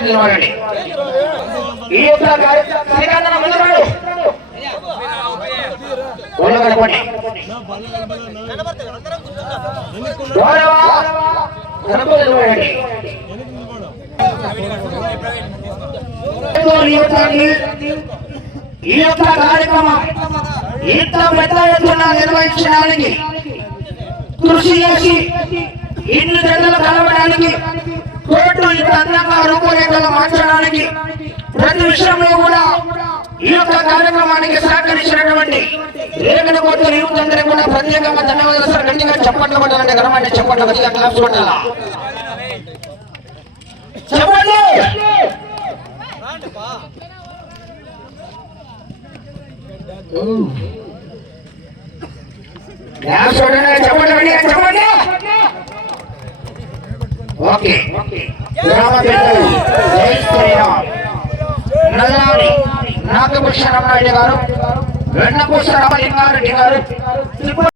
పెట్టి నిలబడండి ఈ యొక్క శ్రీకాంతన ముందున్నాడు గౌరవ నిలబడండి ఈ యొక్క కార్యక్రమం ఇంత పెద్ద ఎత్తున నిర్వహించడానికి కృషి చేసి ఇన్ని జన్లు కలవడానికి ప్రతి విషయంలో కూడా ఈ యొక్క కార్యక్రమానికి సహకరించినటువంటి రేగడ కోర్టు నిరుతందరూ కూడా ప్రత్యేకంగా ధన్యవాదాలు సార్. గట్టిగా చప్పట్లు కొట్టాలంటే గర్వాన్ని చప్పట్లు గట్టిగా క్లాప్స్ కొట్టాలా? చెప్పండి! కొట్టండి, చెప్పండి గట్టిగా చెప్పండి! ఓకే. గ్రామ నాగభూషణ నాయుడు గారు వెన్నపూస రామలింగారెడ్డి గారు త్రిపుర